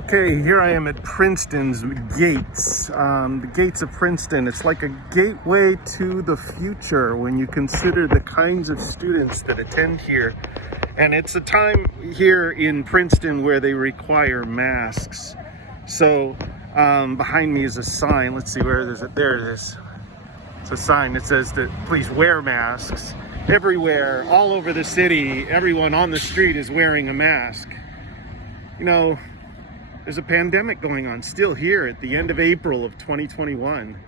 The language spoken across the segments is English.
Okay, here I am at Princeton's gates. The gates of Princeton. It's like a gateway to the future when you consider the kinds of students that attend here. And it's a time here in Princeton where they require masks. So behind me is a sign. Let's see, where is it? There it is. It's a sign that says that please wear masks. Everywhere, all over the city, everyone on the street is wearing a mask. You know, there's a pandemic going on still here at the end of April of 2021.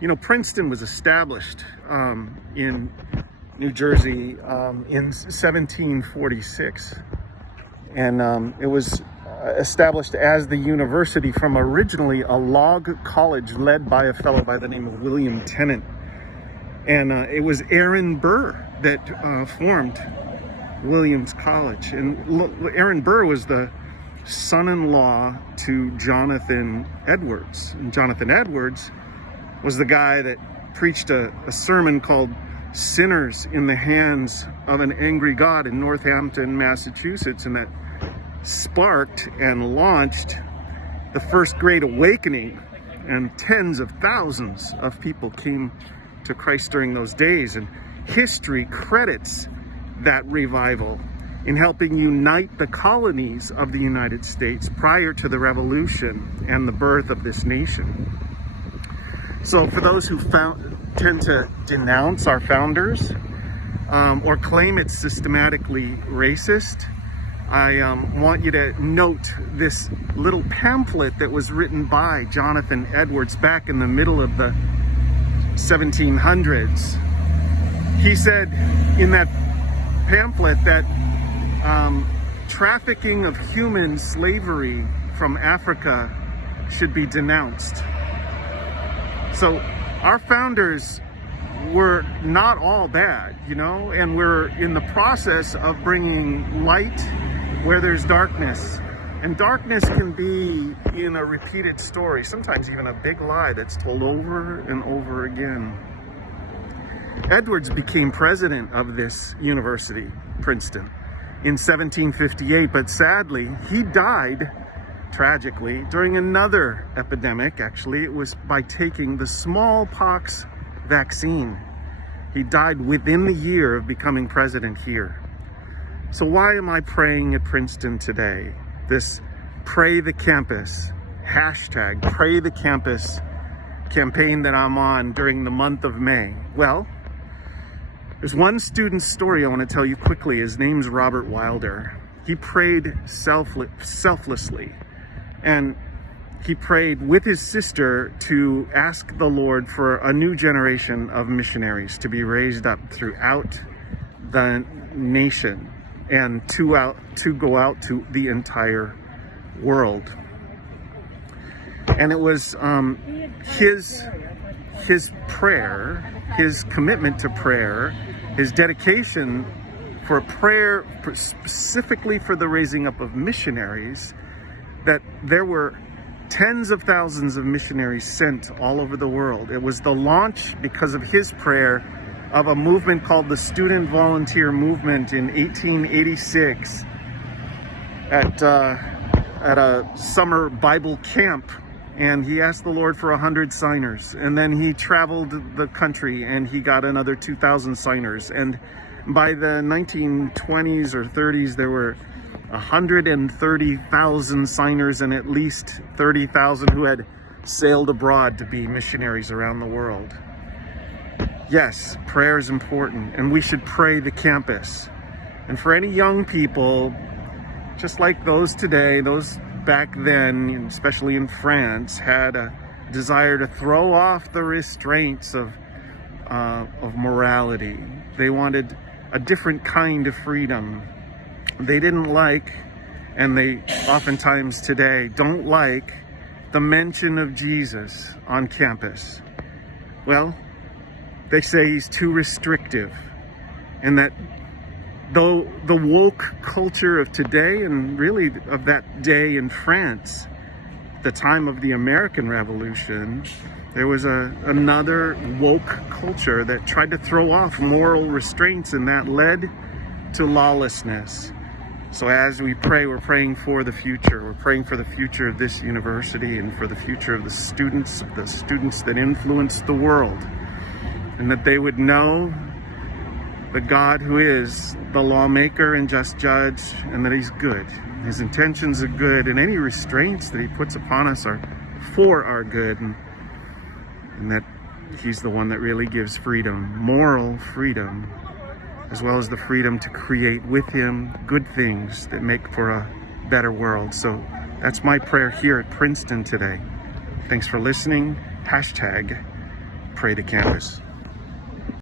You know, Princeton was established in New Jersey in 1746. And it was established as the university from originally a log college led by a fellow by the name of William Tennant. And it was Aaron Burr that formed Williams College. And Aaron Burr was the son-in-law to Jonathan Edwards. And Jonathan Edwards was the guy that preached a sermon called Sinners in the Hands of an Angry God in Northampton, Massachusetts. And that sparked and launched the First Great Awakening. And tens of thousands of people came to Christ during those days. And history credits that revival in helping unite the colonies of the United States prior to the Revolution and the birth of this nation. So for those who tend to denounce our founders or claim it's systematically racist, I want you to note this little pamphlet that was written by Jonathan Edwards back in the middle of the 1700s. He said in that pamphlet that trafficking of human slavery from Africa should be denounced. So our founders were not all bad, you know, and we're in the process of bringing light where there's darkness. And darkness can be in a repeated story, sometimes even a big lie that's told over and over again. Edwards became president of this university, Princeton, in 1758, but sadly, he died tragically during another epidemic. Actually, it was by taking the smallpox vaccine. He died within the year of becoming president here. So why am I praying at Princeton today? This Pray the Campus, hashtag Pray the Campus campaign that I'm on during the month of May. Well, there's one student's story I want to tell you quickly. His name's Robert Wilder. He prayed selflessly, and he prayed with his sister to ask the Lord for a new generation of missionaries to be raised up throughout the nation and to go out to the entire world. And it was his prayer, his commitment to prayer, his dedication for prayer specifically for the raising up of missionaries, that there were tens of thousands of missionaries sent all over the world. It was the launch, because of his prayer, of a movement called the Student Volunteer Movement in 1886 at a summer Bible camp. And he asked the Lord for 100 signers. And then he traveled the country and he got another 2,000 signers. And by the 1920s or 30s, there were 130,000 signers and at least 30,000 who had sailed abroad to be missionaries around the world. Yes, prayer is important, and we should pray the campus. And for any young people, just like those today, those back then, especially in France, had a desire to throw off the restraints of morality. They wanted a different kind of freedom. They didn't like, and they oftentimes today don't like, the mention of Jesus on campus. Well, they say he's too restrictive, and that though the woke culture of today, and really of that day in France, the time of the American Revolution, there was another woke culture that tried to throw off moral restraints, and that led to lawlessness. So as we pray, we're praying for the future. We're praying for the future of this university and for the future of the students that influence the world, and that they would know the God who is the lawmaker and just judge, and that he's good. His intentions are good, and any restraints that he puts upon us are for our good, and that he's the one that really gives freedom, moral freedom, as well as the freedom to create with him good things that make for a better world. So that's my prayer here at Princeton today. Thanks for listening. #PrayToCampus.